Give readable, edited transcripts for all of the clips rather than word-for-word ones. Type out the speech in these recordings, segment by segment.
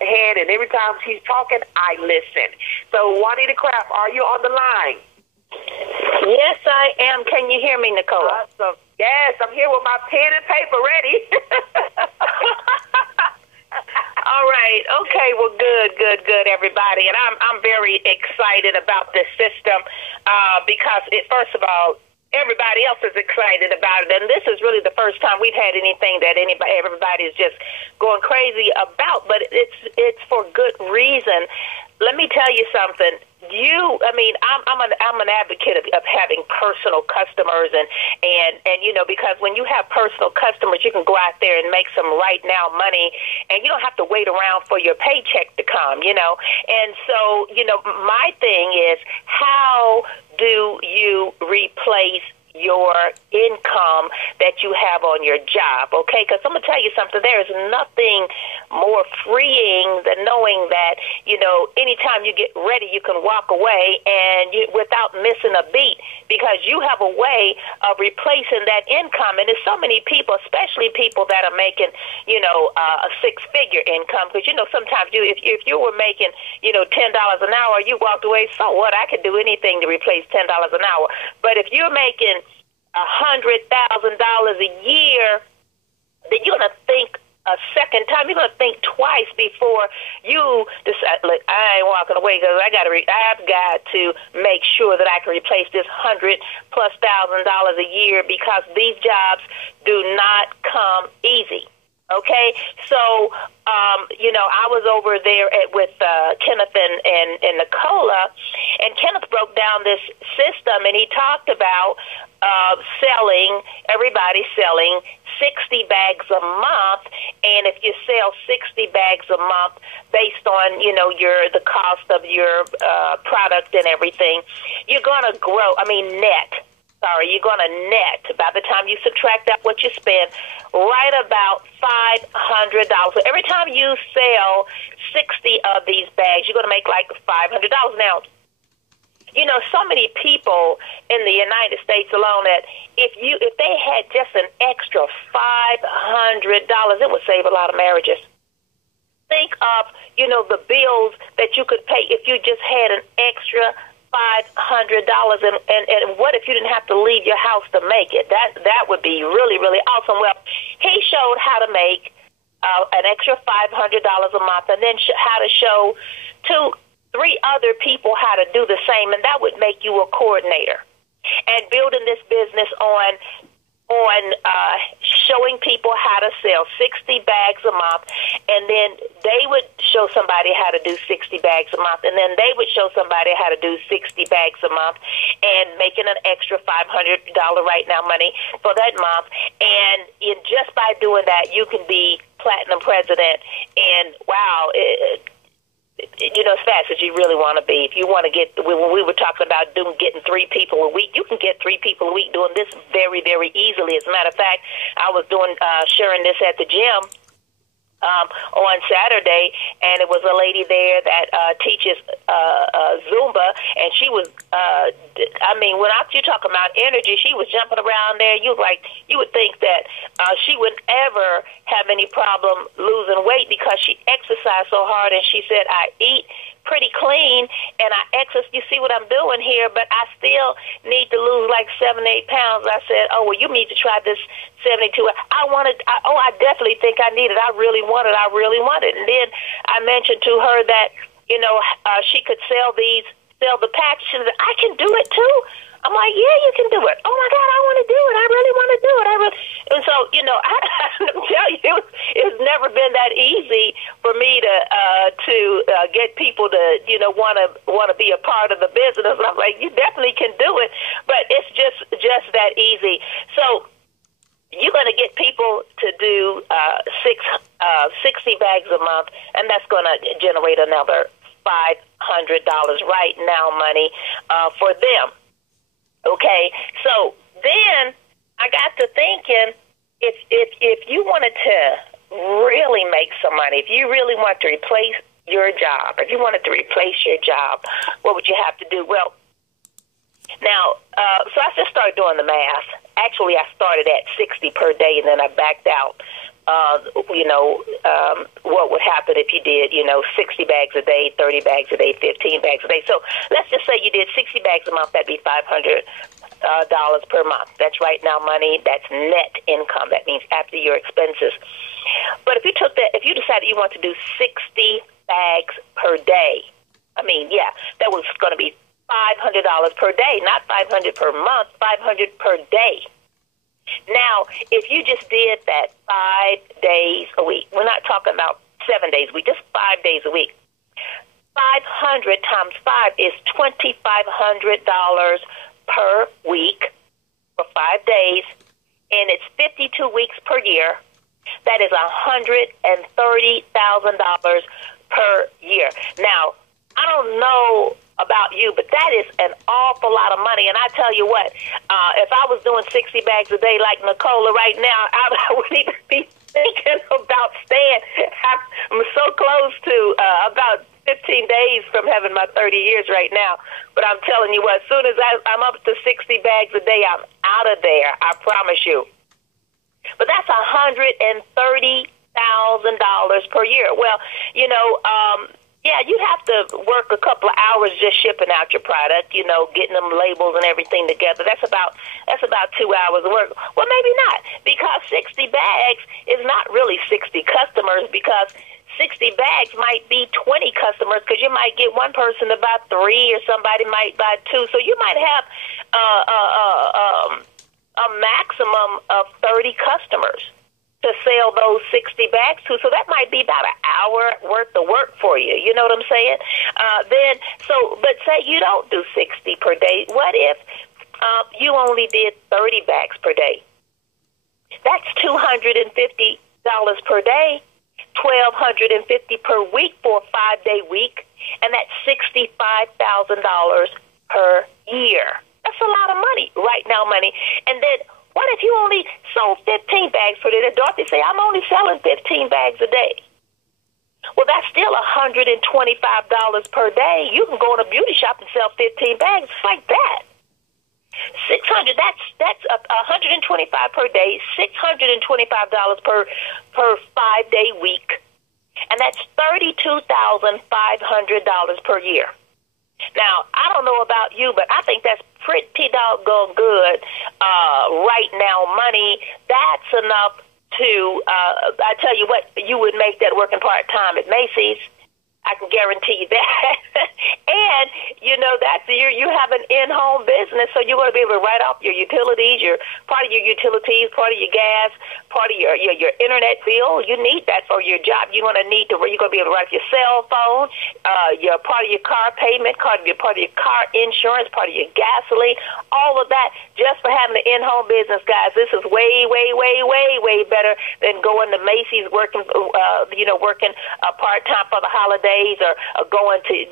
head, and every time she's talking, I listen. So, Juanita Craft, are you on the line? Yes, I am. Can you hear me, Nicole? Awesome. Yes, I'm here with my pen and paper ready. All right. Okay. Well, good, everybody. And I'm very excited about this system because first of all, everybody else is excited about it, and this is really the first time we've had anything that everybody is just going crazy about. But it's for good reason. Let me tell you something. I'm an advocate of having personal customers, and because when you have personal customers, you can go out there and make some right now money, and you don't have to wait around for your paycheck to come. And so my thing is, how do you replace your income that you have on your job, okay? Because I'm going to tell you something. There is nothing more freeing than knowing that, anytime you get ready, you can walk away and without missing a beat, because you have a way of replacing that income. And there's so many people, especially people that are making, a six-figure income, because, sometimes if you were making, $10 an hour, you walked away, so what? I could do anything to replace $10 an hour. But if you're making $100,000 a year, then you're going to think a second time. You're going to think twice before you decide, look, I ain't walking away because I've got to make sure that I can replace this $100,000+ a year, because these jobs do not come easy. Okay, so I was over there with Kenneth and Nicola, and Kenneth broke down this system, and he talked about everybody selling 60 bags a month, and if you sell 60 bags a month based on the cost of your product and everything, you're gonna grow. You're going to net, by the time you subtract out what you spend, right about $500. So every time you sell 60 of these bags, you're going to make like $500. Now, so many people in the United States alone that if they had just an extra $500, it would save a lot of marriages. Think of, the bills that you could pay if you just had an extra $500, and what if you didn't have to leave your house to make it? That would be really, really awesome. Well, he showed how to make an extra $500 a month, and then how to show 2-3 other people how to do the same, and that would make you a coordinator. And building this business on showing people how to sell 60 bags a month, and then they would show somebody how to do 60 bags a month, and then they would show somebody how to do 60 bags a month, and making an extra $500 right now money for that month. And just by doing that, you can be platinum president, and wow, as fast as you really want to be. If you want to get, when we were talking about getting 3 people a week, you can get 3 people a week doing this very, very easily. As a matter of fact, I was sharing this at the gym on Saturday, and it was a lady there that teaches Zumba, and she was, when you're talking about energy, she was jumping around there. You would think that she wouldn't ever have any problem losing weight, because she exercised so hard. And she said, I eat pretty clean, and I exercise. You see what I'm doing here, but I still need to lose like 7-8 pounds. I said, oh, well, you need to try this 72. I definitely think I need it. I really want it. And then I mentioned to her that, she could sell the packs. She said, I can do it too. I'm like, yeah, you can do it. Oh my God, I want to do it. I really want to do it. And so, I tell you, it's never been that easy for me to get people to, want to be a part of the business. And I'm like, you definitely can do it, but it's just that easy. So you're going to get people to do 60 bags a month, and that's going to generate another $500 right now money for them. Okay, so then I got to thinking, if you wanted to really make some money, if you really want to replace your job, if you wanted to replace your job, what would you have to do? Well, now, so I just started doing the math. Actually, I started at 60 per day, and then I backed out. what would happen if you did, 60 bags a day, 30 bags a day, 15 bags a day. So let's just say you did 60 bags a month. That'd be $500 per month. That's right now money. That's net income. That means after your expenses. But if you took that, if you decided you want to do 60 bags per day, that was going to be $500 per day, not $500 per month, $500 per day. Now, if you just did that 5 days a week, we're not talking about 7 days a week, just 5 days a week. 500 times 5 is $2,500 per week for 5 days, and it's 52 weeks per year. That is $130,000 per year. Now, I don't know about you, but that is an awful lot of money. And I tell you what, if I was doing 60 bags a day like Nicola right now, I wouldn't even be thinking about staying. I'm so close to about 15 days from having my 30 years right now. But I'm telling you what, as soon as I'm up to 60 bags a day, I'm out of there. I promise you. But that's $130,000 per year. Well, you'd have to work a couple of hours just shipping out your product, getting them labels and everything together. That's about 2 hours of work. Well, maybe not, because 60 bags is not really 60 customers, because 60 bags might be 20 customers, because you might get one person to buy 3 or somebody might buy 2. So you might have a maximum of 30 customers to sell those 60 bags to. So that might be about an hour worth of work for you. You know what I'm saying? But say you don't do 60 per day. What if you only did 30 bags per day? That's $250 per day, $1,250 per week for a 5-day week, and that's $65,000 per year. That's a lot of money, right now money. And then what if you only sold 15 bags per day? Dorothy say, I'm only selling 15 bags a day. Well, that's still $125 per day. You can go in a beauty shop and sell 15 bags. It's like that. 600. That's $125 per day. $625 per 5-day week, and that's $32,500 per year. Now, I don't know about you, but I think that's pretty doggone good right now money. That's enough to, I tell you what, you would make that working part-time at Macy's. I can guarantee you that. And, you have an in-home business, so you're going to be able to write off your utilities, part of your utilities, part of your gas, part of your internet bill. You need that for your job. You're going to be able to write your cell phone, your part of your car payment, part of your car insurance, part of your gasoline, all of that just for having an in-home business, guys. This is way, way, way, way, way better than going to Macy's working part-time for the holidays, or going to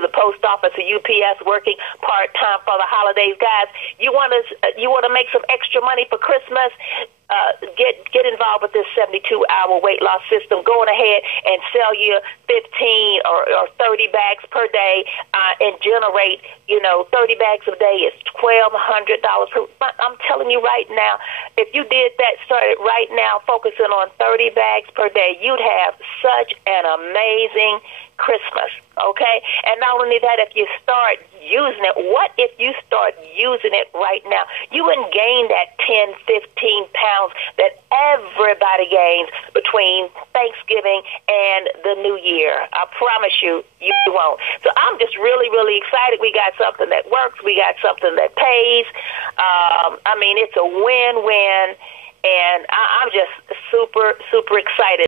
the post office or UPS working part-time for the holidays. Guys, you want to make some extra money for Christmas? Get involved with this 72-hour weight loss system. Going ahead and sell you 15 or 30 bags per day and generate, 30 bags a day is $1,200 per. I'm telling you right now, if you did that, started right now, focusing on 30 bags per day, you'd have such an amazing Christmas, okay? And not only that, if you start using it, what if you start using it right now? You wouldn't gain that 10, 15 pounds that everybody gains between Thanksgiving and the New Year. I promise you, you won't. So I'm just really, really excited. We got something that works. We got something that pays. It's a win-win, and I'm just super, super excited.